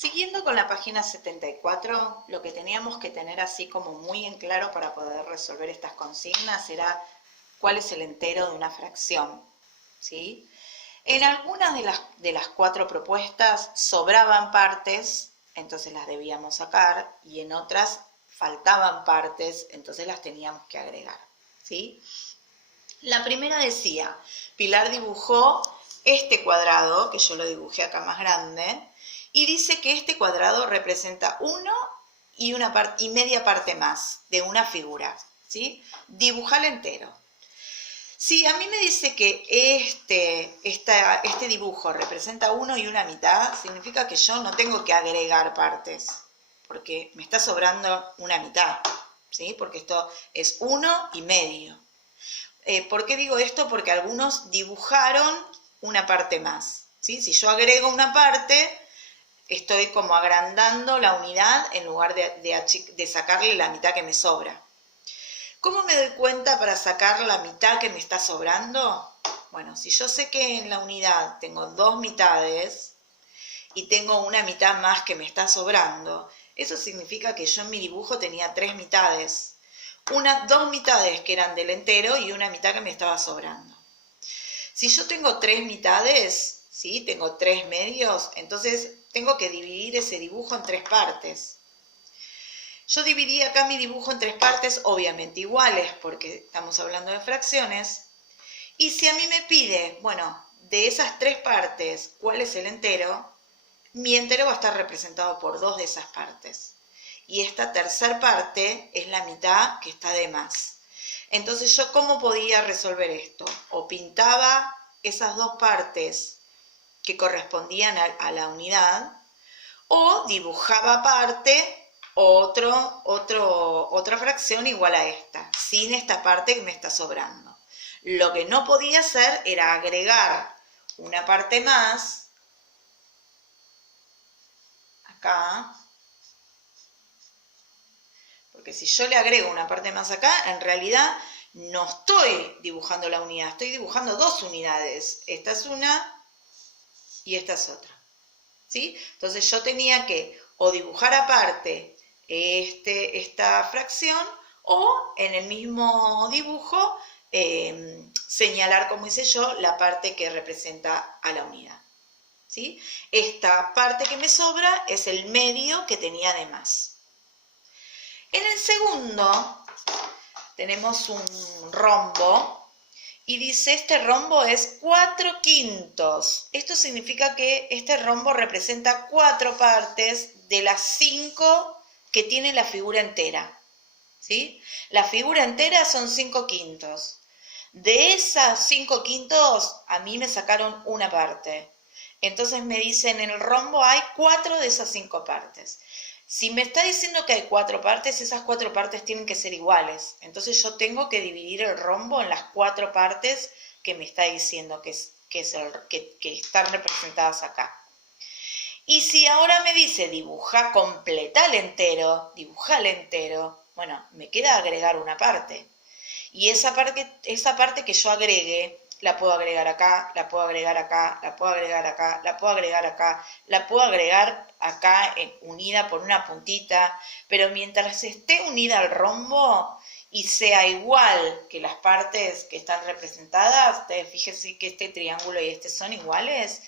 Siguiendo con la página 74, lo que teníamos que tener así como muy en claro para poder resolver estas consignas era cuál es el entero de una fracción, ¿sí? En algunas de las cuatro propuestas sobraban partes, entonces las debíamos sacar, y en otras faltaban partes, entonces las teníamos que agregar, ¿sí? La primera decía, Pilar dibujó este cuadrado, que yo lo dibujé acá más grande, y dice que este cuadrado representa 1 y media parte más de una figura, ¿sí? Dibujalo entero. Si a mí me dice que este dibujo representa 1 y una mitad, significa que yo no tengo que agregar partes, porque me está sobrando una mitad, ¿sí? Porque esto es 1 y medio. ¿Por qué digo esto? Porque algunos dibujaron una parte más, ¿sí? Si yo agrego una parte, estoy como agrandando la unidad en lugar de sacarle la mitad que me sobra. ¿Cómo me doy cuenta para sacar la mitad que me está sobrando? Bueno, si yo sé que en la unidad tengo dos mitades y tengo una mitad más que me está sobrando, eso significa que yo en mi dibujo tenía tres mitades. Dos mitades que eran del entero y una mitad que me estaba sobrando. Si yo tengo tres mitades, ¿sí? Tengo tres medios, entonces tengo que dividir ese dibujo en tres partes. Yo dividí acá mi dibujo en tres partes, obviamente iguales, porque estamos hablando de fracciones. Y si a mí me pide, bueno, de esas tres partes, ¿cuál es el entero? Mi entero va a estar representado por dos de esas partes. Y esta tercera parte es la mitad que está de más. Entonces, ¿yo cómo podía resolver esto? O pintaba esas dos partes que correspondían a la unidad, o dibujaba aparte otra fracción igual a esta, sin esta parte que me está sobrando. Lo que no podía hacer era agregar una parte más, acá, porque si yo le agrego una parte más acá, en realidad no estoy dibujando la unidad, estoy dibujando dos unidades. Esta es una y esta es otra, ¿sí? Entonces yo tenía que o dibujar aparte esta fracción o en el mismo dibujo señalar, como hice yo, la parte que representa a la unidad, ¿sí? Esta parte que me sobra es el medio que tenía de más. En el segundo tenemos un rombo y dice este rombo es 4/5. Esto significa que este rombo representa 4 partes de las 5 que tiene la figura entera, ¿sí? La figura entera son 5/5. De esas 5/5 a mí me sacaron una parte. Entonces me dicen en el rombo hay 4 de esas 5 partes. Si me está diciendo que hay 4 partes, esas 4 partes tienen que ser iguales. Entonces yo tengo que dividir el rombo en las 4 partes que me está diciendo que están representadas acá. Y si ahora me dice dibuja, completa el entero, bueno, me queda agregar una parte. Y esa parte que yo agregue, la puedo agregar acá, la puedo agregar acá, la puedo agregar acá, la puedo agregar acá, la puedo agregar acá unida por una puntita, pero mientras esté unida al rombo y sea igual que las partes que están representadas, fíjense que este triángulo y este son iguales,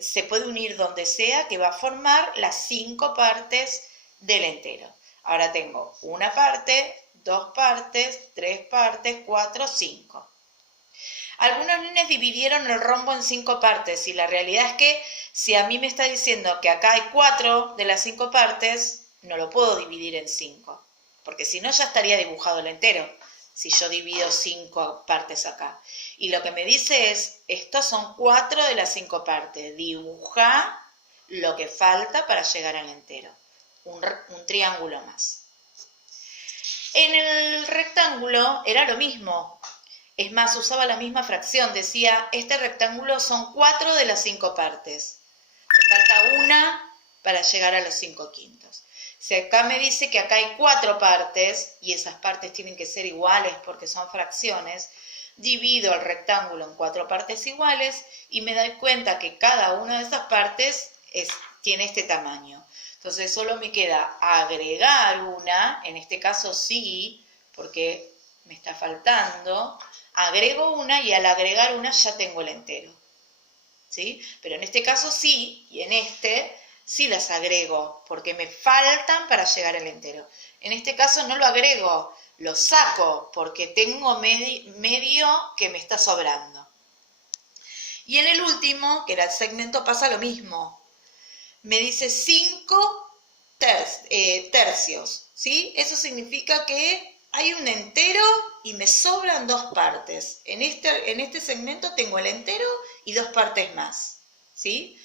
se puede unir donde sea, que va a formar las 5 partes del entero. Ahora tengo una parte, 2 partes, 3 partes, 4, 5. Algunos nenes dividieron el rombo en 5 partes y la realidad es que si a mí me está diciendo que acá hay 4 de las 5 partes, no lo puedo dividir en 5, porque si no ya estaría dibujado el entero, si yo divido 5 partes acá. Y lo que me dice es, estos son 4 de las 5 partes, dibuja lo que falta para llegar al entero, un triángulo más. En el rectángulo era lo mismo. Es más, usaba la misma fracción. Decía, este rectángulo son 4 de las 5 partes. Me falta una para llegar a los 5/5. Si acá me dice que acá hay 4 partes, y esas partes tienen que ser iguales porque son fracciones, divido el rectángulo en 4 partes iguales y me doy cuenta que cada una de esas partes tiene este tamaño. Entonces solo me queda agregar una, en este caso sí, porque me está faltando, agrego una y al agregar una ya tengo el entero, ¿sí? Pero en este caso sí, y en este sí las agrego, porque me faltan para llegar al entero. En este caso no lo agrego, lo saco, porque tengo medio que me está sobrando. Y en el último, que era el segmento, pasa lo mismo. Me dice 5 tercios, ¿sí? Eso significa que hay un entero y me sobran 2 partes. En este segmento tengo el entero y 2 partes más, ¿sí?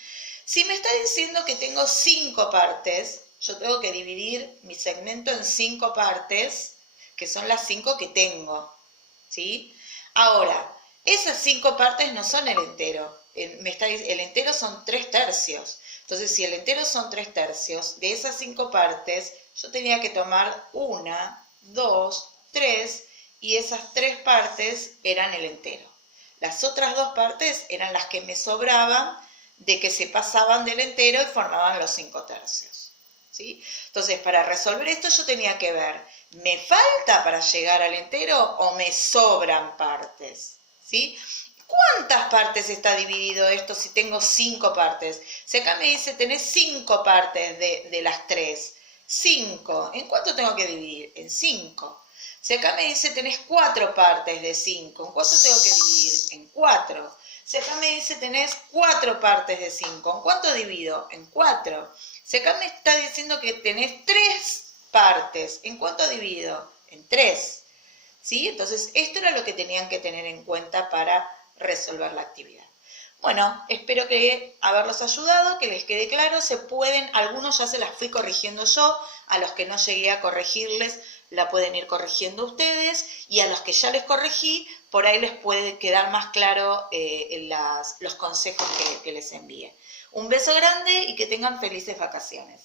Si me está diciendo que tengo 5 partes, yo tengo que dividir mi segmento en 5 partes, que son las 5 que tengo, ¿sí? Ahora, esas 5 partes no son el entero. El entero son 3 tercios. Entonces, si el entero son 3 tercios, de esas 5 partes, yo tenía que tomar 1, 2, 3, y esas 3 partes eran el entero. Las otras 2 partes eran las que me sobraban de que se pasaban del entero y formaban los 5 tercios, ¿sí? Entonces, para resolver esto yo tenía que ver, ¿me falta para llegar al entero o me sobran partes? ¿Sí? ¿Cuántas partes está dividido esto si tengo 5 partes? Si acá me dice, tenés 5 partes de las 3. 5. ¿En cuánto tengo que dividir? En 5. Si acá me dice, tenés 4 partes de 5. ¿En cuánto tengo que dividir? En 4. Si acá me dice, tenés 4 partes de 5. ¿En cuánto divido? En 4. Si acá me está diciendo que tenés 3 partes. ¿En cuánto divido? En 3. ¿Sí? Entonces, esto era lo que tenían que tener en cuenta para resolver la actividad. Bueno, espero que haberlos ayudado, que les quede claro. Se pueden, algunos ya se las fui corrigiendo yo, a los que no llegué a corregirles la pueden ir corrigiendo ustedes, y a los que ya les corregí, por ahí les puede quedar más claro los consejos que les envíe. Un beso grande y que tengan felices vacaciones.